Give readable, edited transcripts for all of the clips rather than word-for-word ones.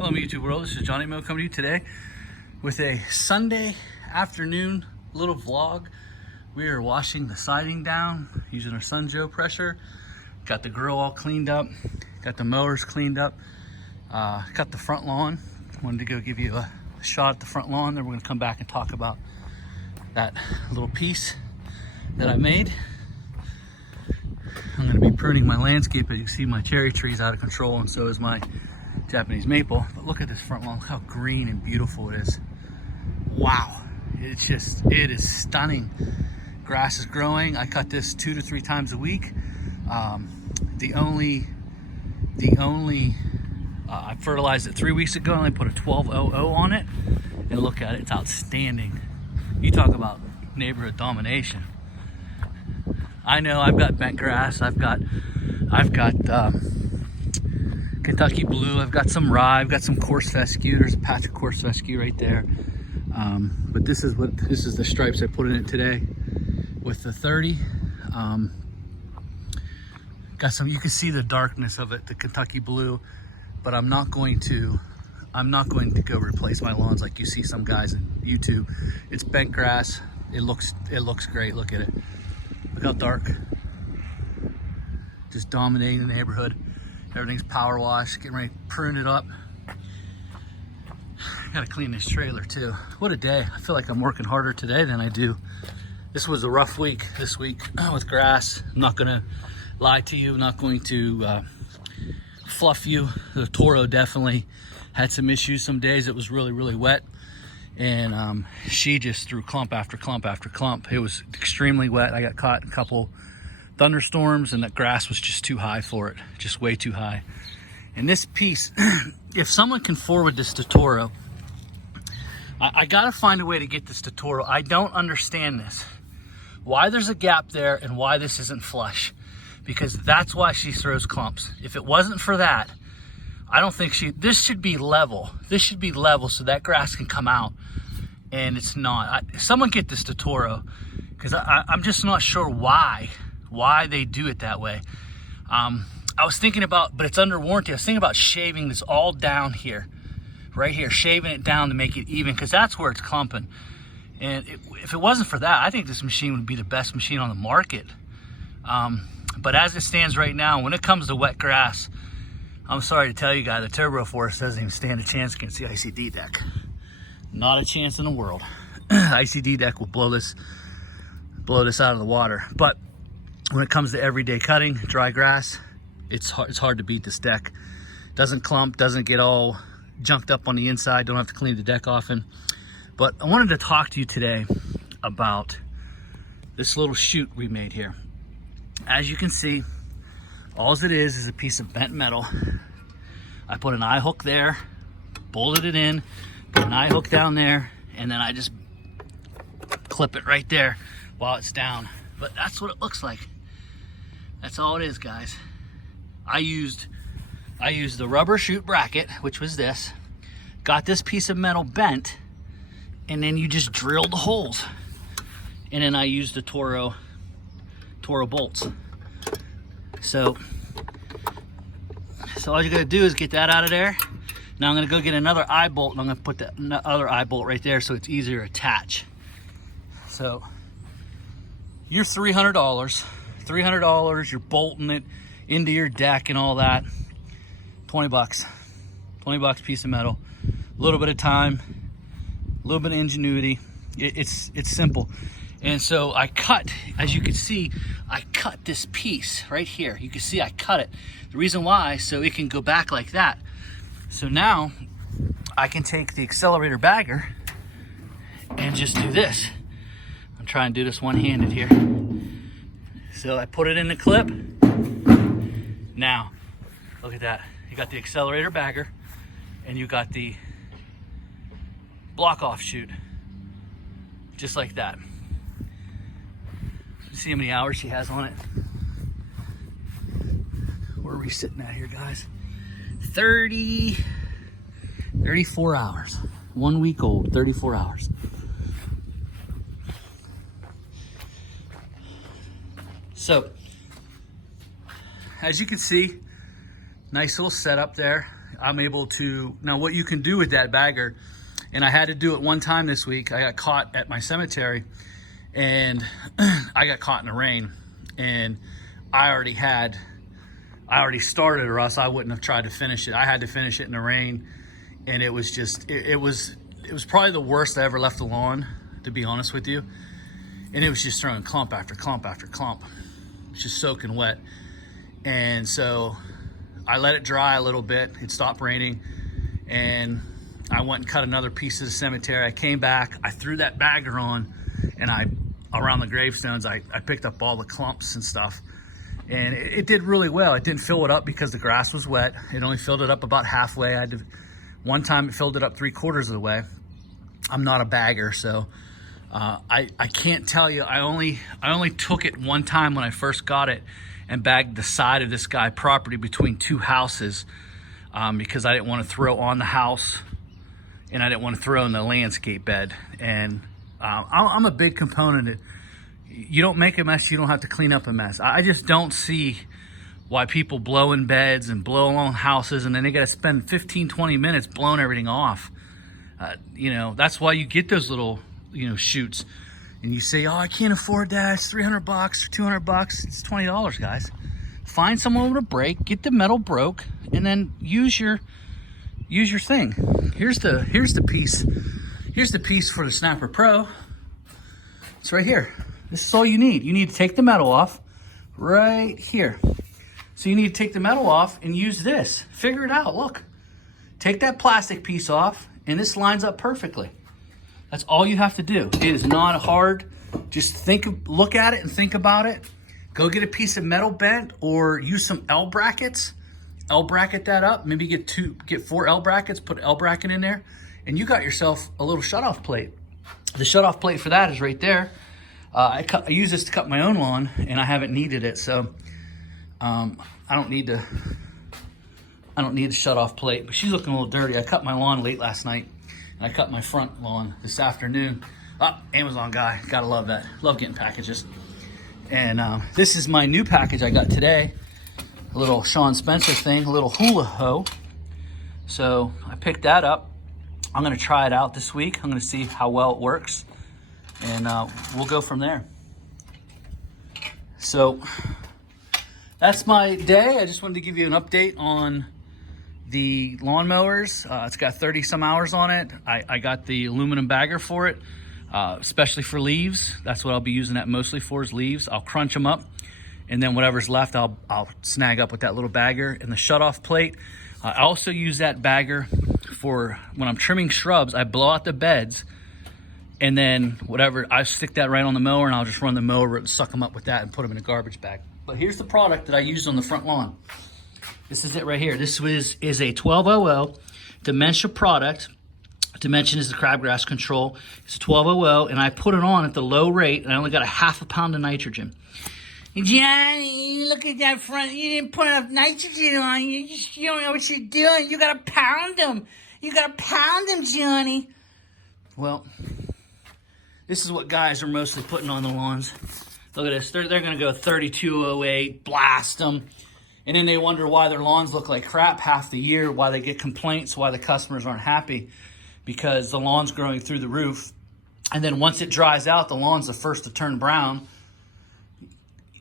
Hello YouTube world, this is Johnny Mo coming to you today with a Sunday afternoon little vlog. We are washing the siding down using our Sun Joe pressure. Got the grill all cleaned up, got the mowers cleaned up, got the front lawn. Wanted to go give you a shot at the front lawn, then we're gonna come back and talk about that little piece that I made. I'm gonna be pruning my landscape. As you can see, my cherry tree is out of control, and so is my Japanese maple. But look at this front lawn, look how green and beautiful it is. Wow, it is stunning. Grass is growing. I cut this 2 to 3 times a week. I fertilized it 3 weeks ago and I put a 1200 on it, and look at it, it's outstanding. You talk about neighborhood domination. I know I've got bent grass, I've got Kentucky blue, I've got some rye, I've got some coarse fescue. There's a patch of coarse fescue right there. But this is the stripes I put in it today with the 30. Got some, you can see the darkness of it, the Kentucky blue, but I'm not going to go replace my lawns like you see some guys on YouTube. It's bent grass. It looks great. Look at it. Look how dark. Just dominating the neighborhood. Everything's power washed, getting ready to prune it up. Gotta clean this trailer too. What a day. I feel like I'm working harder today than I do. This was a rough week this week with grass. I'm not gonna lie to you, I'm not going to fluff you. The Toro definitely had some issues. Some days it was really wet, and she just threw clump after clump after clump. It was extremely wet. I got caught in a couple thunderstorms, and that grass was just too high for it, just way too high. And this piece, if someone can forward this to Toro, I gotta find a way to get this to Toro. I don't understand this, why there's a gap there and why this isn't flush, because that's why she throws clumps. If it wasn't for that, I don't think this should be level. This should be level so that grass can come out, and it's not. Someone get this to Toro, because I'm just not sure why they do it that way. I was thinking about, but it's under warranty, I was thinking about shaving this all down here, right here, shaving it down to make it even, because that's where it's clumping. And if it wasn't for that, I think this machine would be the best machine on the market. But as it stands right now, when it comes to wet grass, I'm sorry to tell you guys, the Turbo Force doesn't even stand a chance against the ICD deck. Not a chance in the world. ICD deck will blow this out of the water. But when it comes to everyday cutting, dry grass, it's hard to beat this deck. Doesn't clump, doesn't get all junked up on the inside, don't have to clean the deck often. But I wanted to talk to you today about this little chute we made here. As you can see, all it is a piece of bent metal. I put an eye hook there, bolted it in, put an eye hook down there, and then I just clip it right there while it's down. But that's what it looks like. That's all it is, guys. I used the rubber chute bracket, which was this, got this piece of metal bent, and then you just drilled the holes. And then I used the Toro bolts. So all you gotta do is get that out of there. Now I'm gonna go get another eye bolt, and I'm gonna put that other eye bolt right there so it's easier to attach. So you're $300, you're bolting it into your deck and all that. 20 bucks piece of metal, a little bit of time, a little bit of ingenuity. It's simple. And so I cut, as you can see, I cut this piece right here. You can see I cut it. The reason why, so it can go back like that. So now I can take the accelerator bagger and just do this. I'm trying to do this one-handed here. So I put it in the clip. Now, look at that. You got the accelerator bagger and you got the block off chute. Just like that. See how many hours she has on it? Where are we sitting at here, guys? 34 hours. 1 week old, 34 hours. So, as you can see, nice little setup there. I'm able to, now what you can do with that bagger, and I had to do it one time this week. I got caught at my cemetery, and I got caught in the rain, and I already started, or else I wouldn't have tried to finish it. I had to finish it in the rain, and it was just, it was probably the worst I ever left the lawn, to be honest with you. And it was just throwing clump after clump after clump. It's just soaking wet. And so I let it dry a little bit. It stopped raining, and I went and cut another piece of the cemetery. I came back, I threw that bagger on, and around the gravestones, I picked up all the clumps and stuff. And it did really well. It didn't fill it up because the grass was wet. It only filled it up about halfway. One time it filled it up 3/4 of the way. I'm not a bagger, so I can't tell you. I only took it one time when I first got it and bagged the side of this guy's property between two houses, because I didn't want to throw on the house, and I didn't want to throw in the landscape bed. And I'm a big component of, you don't make a mess, you don't have to clean up a mess. I just don't see why people blow in beds and blow along houses, and then they got to spend 15-20 minutes blowing everything off. That's why you get those little shoots, and you say, oh, I can't afford that, it's $300 or $200. It's $20, guys. Find someone with a break, get the metal broke, and then use your thing. Here's the piece for the Snapper Pro. It's right here. This is all you need. You need to take the metal off right here. So you need to take the metal off and use this. Figure it out, look. Take that plastic piece off, and this lines up perfectly. That's all you have to do. It is not hard. Just look at it and think about it. Go get a piece of metal bent, or use some L brackets. L bracket that up. Maybe get 4 L brackets, put an L bracket in there, and you got yourself a little shutoff plate. The shutoff plate for that is right there. I use this to cut my own lawn, and I haven't needed it, so I don't need the shutoff plate. But she's looking a little dirty. I cut my lawn late last night, and I cut my front lawn this afternoon. Amazon guy, gotta love that. Love getting packages. And this is my new package I got today. A little Sean Spencer thing, a little hula hoe. So I picked that up. I'm gonna try it out this week. I'm gonna see how well it works, and we'll go from there. So that's my day. I just wanted to give you an update on the lawnmowers. It's got 30 some hours on it. I got the aluminum bagger for it, especially for leaves. That's what I'll be using that mostly for, is leaves. I'll crunch them up, and then whatever's left I'll snag up with that little bagger. And the shutoff plate, I also use that bagger for when I'm trimming shrubs. I blow out the beds, and then whatever, I stick that right on the mower, and I'll just run the mower and suck them up with that and put them in a garbage bag. But here's the product that I used on the front lawn. This is it right here. This is a 1200 Dimension product. Dimension is the Crabgrass Control. It's 1200, and I put it on at the low rate, and I only got a ½ pound of nitrogen. Johnny, look at that front. You didn't put enough nitrogen on. You don't know what you're doing. You got to pound them. You got to pound them, Johnny. Well, this is what guys are mostly putting on the lawns. Look at this. They're going to go 3208, blast them. And then they wonder why their lawns look like crap half the year, why they get complaints, why the customers aren't happy, because the lawn's growing through the roof. And then once it dries out, the lawn's the first to turn brown.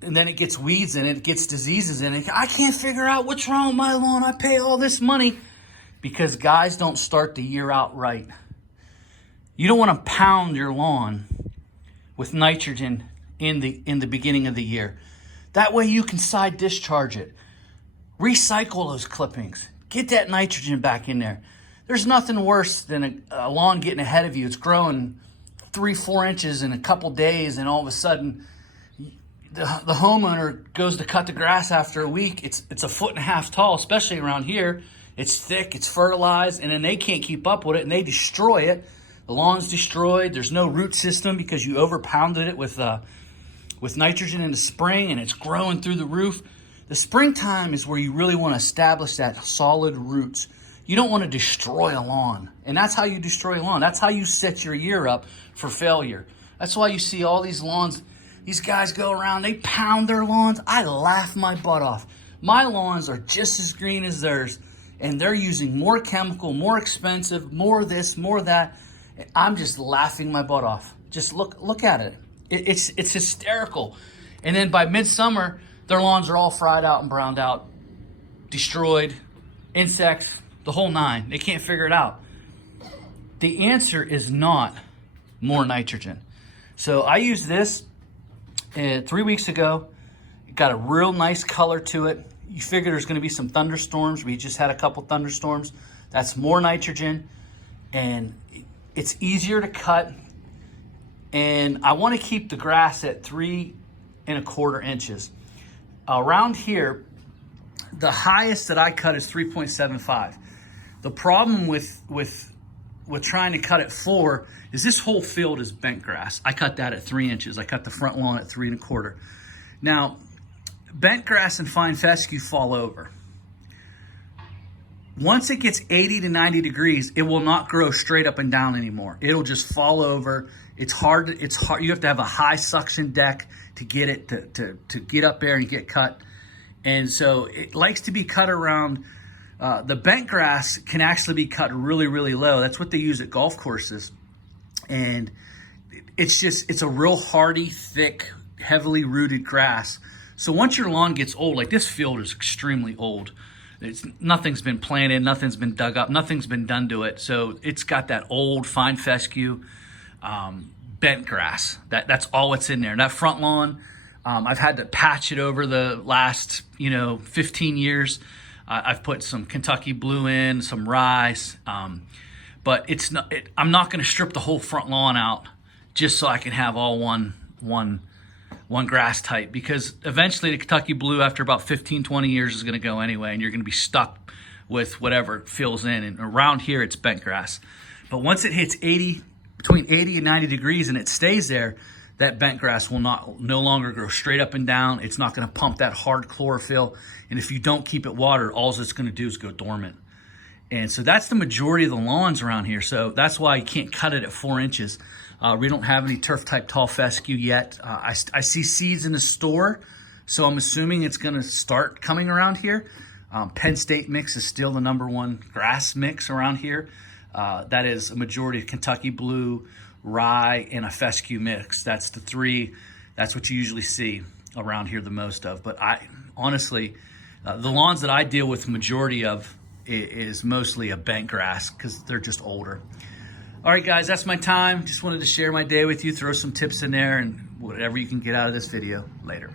And then it gets weeds in it, it gets diseases in it. I can't figure out what's wrong with my lawn. I pay all this money. Because guys don't start the year out right. You don't want to pound your lawn with nitrogen in the beginning of the year. That way you can side discharge it. Recycle those clippings. Get that nitrogen back in there. There's nothing worse than a lawn getting ahead of you. It's growing 3-4 inches in a couple days, and all of a sudden the homeowner goes to cut the grass after a week. It's 1.5 feet tall, especially around here. It's thick, it's fertilized, and then they can't keep up with it, and they destroy it. The lawn's destroyed. There's no root system because you overpounded it with nitrogen in the spring, and it's growing through the roof. The springtime is where you really want to establish that solid roots. You don't want to destroy a lawn, and that's how you destroy a lawn. That's how you set your year up for failure. That's why you see all these lawns. These guys go around, they pound their lawns. I laugh my butt off. My lawns are just as green as theirs, and they're using more chemical, more expensive, more this, more that. I'm just laughing my butt off. Just look at it. It's hysterical. And then by midsummer, their lawns are all fried out and browned out, destroyed, insects, the whole nine. They can't figure it out. The answer is not more nitrogen. So I used this 3 weeks ago. It got a real nice color to it. You figure there's going to be some thunderstorms. We just had a couple thunderstorms. That's more nitrogen, and it's easier to cut. And I want to keep the grass at 3 1/4 inches. Around here, the highest that I cut is 3.75. The problem with trying to cut at 4 is this whole field is bent grass. I cut that at 3 inches. I cut the front lawn at 3 1/4. Now, bent grass and fine fescue fall over. Once it gets 80 to 90 degrees, it will not grow straight up and down anymore. It'll just fall over. It's hard. You have to have a high suction deck to get it to get up there and get cut. And so it likes to be cut around. The bent grass can actually be cut really, really low. That's what they use at golf courses. And it's a real hardy, thick, heavily rooted grass. So once your lawn gets old, like this field is extremely old. Nothing's been planted, nothing's been dug up, nothing's been done to it. So it's got that old fine fescue, bent grass. That's all what's in there. And that front lawn, I've had to patch it over the last 15 years. I've put some Kentucky blue in, some rye, but I'm not going to strip the whole front lawn out just so I can have all one grass type, because eventually the Kentucky blue, after about 15-20 years, is going to go anyway, and you're going to be stuck with whatever fills in. And around here, it's bent grass. But once it hits between 80 and 90 degrees and it stays there, that bent grass will no longer grow straight up and down. It's not going to pump that hard chlorophyll. And if you don't keep it watered, all it's going to do is go dormant. And so that's the majority of the lawns around here. So that's why you can't cut it at 4 inches. We don't have any turf type tall fescue yet. I see seeds in the store, so I'm assuming it's going to start coming around here. Penn State mix is still the #1 grass mix around here. That is a majority of Kentucky blue, rye, and a fescue mix. That's the 3. That's what you usually see around here the most of. But honestly, the lawns that I deal with, majority of is mostly a bent grass because they're just older. All right, guys, that's my time. Just wanted to share my day with you, throw some tips in there, and whatever you can get out of this video. Later.